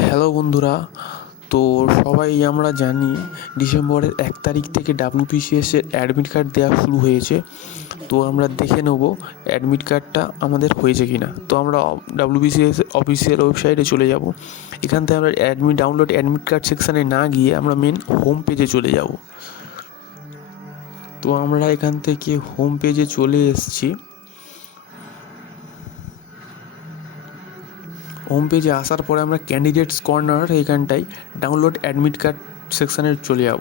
Hello বন্ধুরা, তো সবাই আমরা জানি ডিসেম্বরের 1 তারিখ থেকে WBCS এর অ্যাডমিট কার্ড দেওয়া শুরু হয়েছে। তো আমরা দেখে নেব অ্যাডমিট কার্ডটা আমাদের হয়েছে কি না। তো আমরা WBCS অফিসিয়াল ওয়েবসাইটে চলে যাব। এখান থেকে আমরা ডাউনলোড অ্যাডমিট কার্ড সেকশানে না গিয়ে আমরা মেন হোম পেজে চলে যাব। তো আমরা এখান থেকে হোম পেজে চলে এসেছি। হোম পেজে আসার পরে আমরা ক্যান্ডিডেটস কর্নার এখানটায় ডাউনলোড অ্যাডমিট কার্ড সেকশানে চলে যাব।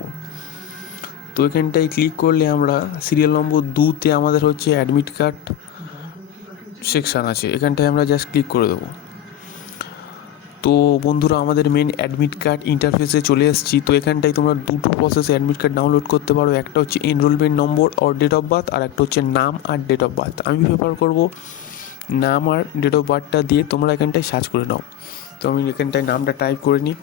তো এখানটায় ক্লিক করলে আমরা সিরিয়াল নম্বর 2-তে আমাদের হচ্ছে অ্যাডমিট কার্ড সেকশান আছে, এখানটায় আমরা জাস্ট ক্লিক করে দেবো। তো বন্ধুরা, আমাদের মেন অ্যাডমিট কার্ড ইন্টারফেসে চলে এসেছি। তো এখানটায় তোমরা দুটো প্রসেসে অ্যাডমিট কার্ড ডাউনলোড করতে পারো। একটা হচ্ছে এনরোলমেন্ট নম্বর আর ডেট অফ বার্থ, আর একটা হচ্ছে নাম আর ডেট অফ বার্থ। আমি প্রেফার করবো নাম আর ডেট অফ বার্থটা দিয়ে তোমরা এখানটায় সার্চ করে নাও। তো আমি এখানটায় নামটা টাইপ করে নিই।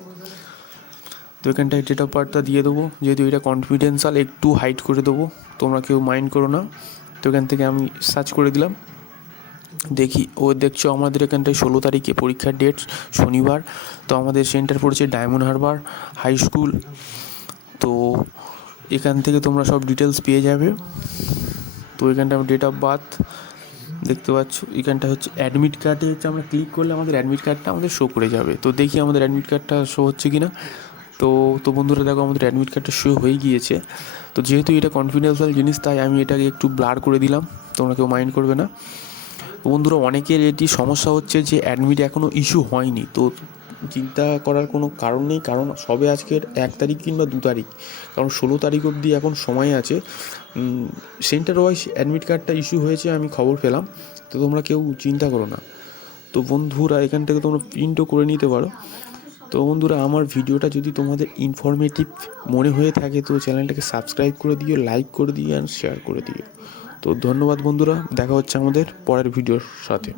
তো এখানটায় ডেট অফ বার্থটা দিয়ে দেবো, যেহেতু এটা কনফিডেন্সিয়াল একটু হাইড করে দেবো, তোমরা কেউ মাইন্ড করো না। তো এখান থেকে আমি সার্চ করে দিলাম। দেখি দেখছো আমাদের এখানটায় 16 তারিখে পরীক্ষার ডেট, শনিবার। তো আমাদের সেন্টার পড়েছে ডায়মন্ড হারবার হাই স্কুল। তো এখান থেকে তোমরা সব ডিটেলস পেয়ে যাবে। তো এখানটা ডেট অফ বার্থ দেখতে পাচ্ছ, এখানটা হচ্ছে অ্যাডমিট কার্ডে হচ্ছে আমরা ক্লিক করলে আমাদের অ্যাডমিট কার্ডটা আমাদের শো করে যাবে। তো দেখি আমাদের অ্যাডমিট কার্ডটা শো হচ্ছে কি না। তো বন্ধুরা দেখো, আমাদের অ্যাডমিট কার্ডটা শো হয়ে গিয়েছে। তো যেহেতু এটা কনফিডেন্সিয়াল জিনিস, তাই আমি এটাকে একটু ব্লার করে দিলাম, তোমরা কেউ মাইন্ড করবে না। তো বন্ধুরা, অনেকের এটি সমস্যা হচ্ছে যে অ্যাডমিট এখনও ইস্যু হয়নি। তো চিন্তা করার কোনো কারণ নেই, কারণ সবে আজকের 1 তারিখ কিংবা 2 তারিখ, কারণ 16 তারিখ অবধি এখন সময় আছে। সেন্টার ওয়াইজ অ্যাডমিট কার্ডটা ইস্যু হয়েছে, আমি খবর পেলাম। তো তোমরা কেউ চিন্তা করো না। তো বন্ধুরা, এখান থেকে তোমরা প্রিন্টও করে নিতে পারো। তো বন্ধুরা, আমার ভিডিওটা যদি তোমাদের ইনফরমেটিভ মনে হয়ে থাকে তো চ্যানেলটাকে সাবস্ক্রাইব করে দিও, লাইক করে দিও অ্যান্ড শেয়ার করে দিও। তো ধন্যবাদ বন্ধুরা, দেখা হচ্ছে আমাদের পরের ভিডিওর সাথে।